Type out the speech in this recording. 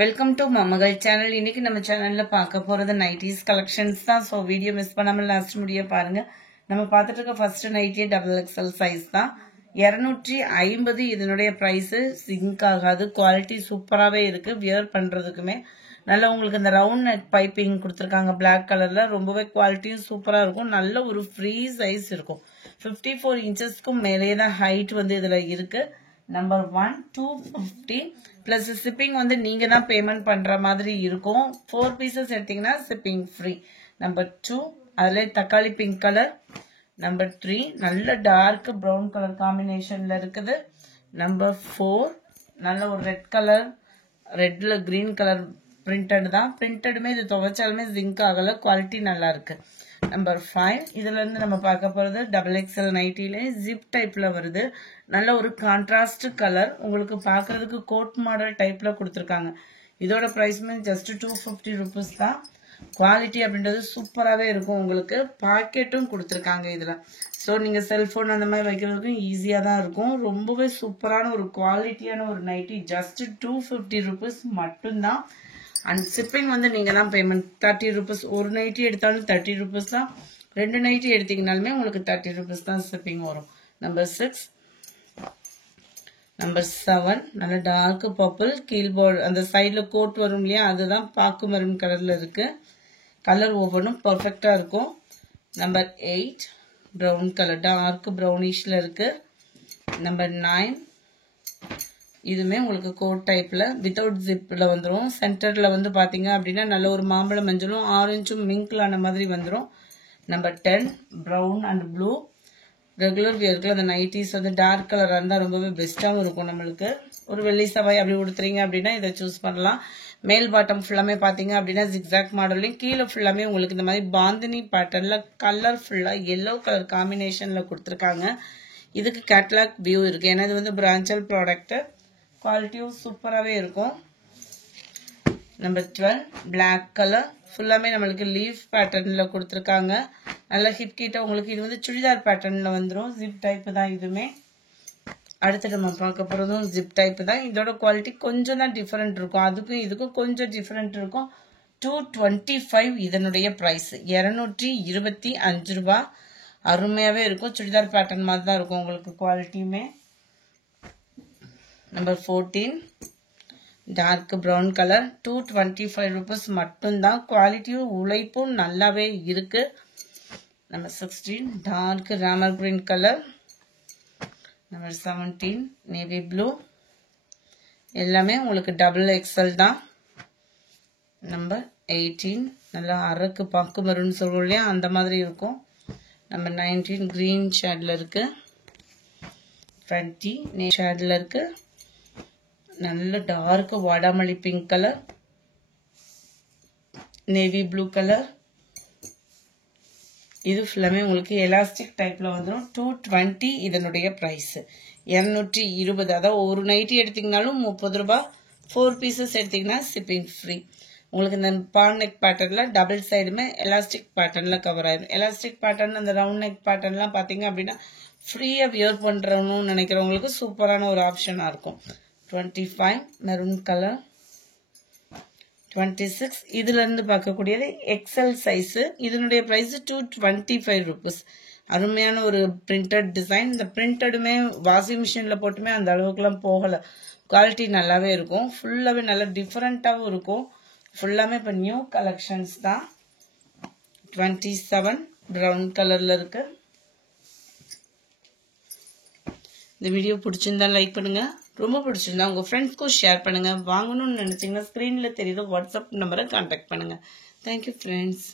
Welcome to மமகள் channel. இன்னைக்கு நம்ம சேனல்ல பார்க்க போறது நைட்டிஸ் கலெக்ஷன்ஸ் தான். ஸோ வீடியோ மிஸ் பண்ணாம லாஸ்ட் முடிய பாருங்க. நம்ம பார்த்துட்டு இருக்க ஃபர்ஸ்ட் நைட்டி XXL சைஸ் தான். 250 இதனுடைய பிரைஸ். சிங்க் ஆகாது, குவாலிட்டி சூப்பராகவே இருக்கு. வியர் பண்றதுக்குமே நல்லா உங்களுக்கு இந்த ரவுண்ட் நெக் பைப்பிங் கொடுத்துருக்காங்க பிளாக் கலர்ல. ரொம்பவே குவாலிட்டியும் சூப்பரா இருக்கும். நல்ல ஒரு ஃப்ரீ சைஸ் இருக்கும். 54 இன்ச்சஸ்க்கும் மேலே தான் ஹைட் வந்து இதுல இருக்கு. நம்பர் 1 250 பிளஸ் ஷிப்பிங் வந்து நீங்க தான் பேமெண்ட் பண்ற மாதிரி இருக்கும். 4 பீசஸ் எடுத்தீங்கன்னா ஷிப்பிங் ஃப்ரீ. நம்பர் 2 அதுல தக்காளி பிங்க் கலர். நம்பர் 3 நல்ல டார்க் ப்ரௌன் கலர் காம்பினேஷன்ல இருக்குது. நம்பர் 4 நல்ல ஒரு ரெட் கலர், ரெட்ல கிரீன் கலர் பிரிண்டட் தான். பிரிண்டடுமே இது துவைச்சாலுமே ஜிங்க் ஆகல, குவாலிட்டி நல்லா இருக்கு. நம்பர் 5 இதுல இருந்து நம்ம பார்க்க போறது XXL நைட்டிலே ஜிப் டைப்ல வருது. நல்ல ஒரு கான்ட்ராஸ்ட் கலர், உங்களுக்கு பாக்குறதுக்கு கோட் மாடல் டைப்ல கொடுத்துருக்காங்க. இதோட பிரைஸ்மே ஜஸ்ட் 250 ருபீஸ் தான். குவாலிட்டி அப்படின்றது சூப்பராகவே இருக்கும். உங்களுக்கு பாக்கெட்டும் கொடுத்துருக்காங்க இதுல. ஸோ நீங்க செல்போன் அந்த மாதிரி வைக்கிறதுக்கும் ஈஸியா தான் இருக்கும். ரொம்பவே சூப்பரான ஒரு குவாலிட்டியான ஒரு நைட்டி. ஜஸ்ட் 250 ருபீஸ் மட்டும்தான். அண்ட் ஷிப்பிங் வந்து நீங்க தான் பேமெண்ட். 30 ருபீஸ். ஒரு நைட்டி எடுத்தாலும் 30 ருபீஸ் தான். 2 நைட்டி எடுத்தீங்கனாலுமே உங்களுக்கு 30 ருபீஸ் தான் ஷிப்பிங் வரும். நம்பர் 6 நம்பர் 7 நல்ல டார்க் பர்பிள், கீழ்போர்டு அந்த சைட்ல கோட் வரும் இல்லையா, அதுதான் பாக்கு மெரூன் கலர்ல இருக்கு. கலர் ஒவ்வொன்றும் பர்ஃபெக்டா இருக்கும். நம்பர் 8 ப்ரௌன் கலர், டார்க் ப்ரௌனிஷ்ல இருக்கு. நம்பர் 9 இதுமே உங்களுக்கு கோட் டைப்ல வித்தவுட் ஜிப்ல வந்துடும். சென்டர்ல வந்து பாத்தீங்க அப்படின்னா நல்ல ஒரு மாம்பழ மஞ்சளும் ஆரஞ்சும் மிங்க்லான மாதிரி வந்துடும். Number 10 brown and blue. Regular வியருக்கு அந்த நைட்டிஸ் வந்து டார்க் கலராக இருந்தால் ரொம்பவே பெஸ்ட்டாகவும் இருக்கும். நம்மளுக்கு ஒரு வெள்ளி சவாய் அப்படி கொடுத்துறீங்க அப்படின்னா இதை சூஸ் பண்ணலாம். மேல் பாட்டம் ஃபுல்லாமே பார்த்தீங்க அப்படின்னா ஜிக்ஸாக் மாடல்லையும், கீழே ஃபுல்லாமே உங்களுக்கு இந்த மாதிரி பாந்தினி பேட்டர்னில் கலர் ஃபுல்லாக எல்லோ கலர் காம்பினேஷனில் கொடுத்துருக்காங்க. இதுக்கு கேட்லாக் வியூ இருக்குது. ஏன்னா இது வந்து பிராஞ்சல் ப்ராடக்ட்டு. குவாலிட்டியும் சூப்பராகவே இருக்கும். நம்பர் 12 பிளாக் கலர், ஃபுல்லாமே நம்மளுக்கு லீஃப் பேட்டர்ன்ல கொடுத்துருக்காங்க. நல்ல ஹிப் கிட்ட உங்களுக்கு இது வந்து சுடிதார் பேட்டர்ன்ல வந்துடும். ஜிப் டைப் தான் இதுமே. அடுத்து நம்ம பார்க்க போறதும் ஜிப் டைப் தான். இதோட குவாலிட்டி கொஞ்சம் தான் டிஃபரெண்ட் இருக்கும். அதுக்கும் இதுக்கும் கொஞ்சம் டிஃபரெண்ட் இருக்கும். 225 இதனுடைய பிரைஸ். 225 ரூபா. அருமையாவே இருக்கும். சுடிதார் பேட்டர்ன் மாதிரி தான் இருக்கும் உங்களுக்கு குவாலிட்டியுமே. Number 14 dark brown colour. 225 rupees மட்டும்தான். குவாலிட்டியும் உழைப்பும் நல்லாவே இருக்கு. Number 16 dark Ramar green colour. Number 17 navy blue. எல்லாமே உங்களுக்கு XXL தான். நம்பர் 18 நல்லா அரக்கு பாக்கு மருன்னு சொல்லுவோம் இல்லையா, அந்த மாதிரி இருக்கும். நம்பர் 19 கிரீன் ஷேட்ல இருக்கு. 20 ஷேட்ல இருக்கு. நல்ல டார்க் வாடாமல்லி pink colour, navy blue colour. இது ஃபுல்லாமே உங்களுக்கு எலாஸ்டிக் டைப்ல வந்துடும். 220 இதனுடைய பிரைஸ். 220, அதாவது ஒரு நைட்டி எடுத்தீங்கனாலும் 30 ரூபாய். 4 பீசஸ் எடுத்தீங்கன்னா ஷிப்பிங் ஃப்ரீ. உங்களுக்கு இந்த பான் நெக் பேட்டர்ன்ல டபுள் சைடுமே எலாஸ்டிக் பேட்டர்ன்ல கவர் ஆயிடும். எலாஸ்டிக் பேட்டர்ன் அந்த ரவுண்ட் நெக் பேட்டர்ன்லாம் பாத்தீங்க அப்படின்னா ஃப்ரீயா வியர் பண்றவனும் நினைக்கிறவங்களுக்கு சூப்பரான ஒரு ஆப்ஷனா இருக்கும். 25 மெரூன் கலர். 26 இதுல இருந்து பார்க்கக்கூடியது XL சைஸ். இதனுடைய பிரைஸ் 225 ருபீஸ். அருமையான ஒரு பிரிண்டட் டிசைன். இந்த பிரிண்டடுமே வாஷிங் மிஷின்ல போட்டுமே அந்த அளவுக்குலாம் போகல. குவாலிட்டி நல்லாவே இருக்கும். ஃபுல்லாவே நல்லா டிஃபரெண்டாகவும் இருக்கும். ஃபுல்லாமே இப்போ நியூ கலெக்ஷன்ஸ் தான். 27 ப்ரௌன் கலர்ல இருக்கு. இந்த வீடியோ பிடிச்சிருந்தா லைக் பண்ணுங்க. ரொம்ப பிடிச்சிருந்தா உங்க ஃப்ரெண்ட்ஸ்க்கும் ஷேர் பண்ணுங்க. வாங்கணும்னு நினைச்சீங்கன்னா ஸ்கிரீன்ல தெரியுற வாட்ஸ்அப் நம்பரை கான்டாக்ட் பண்ணுங்க. Thank you friends.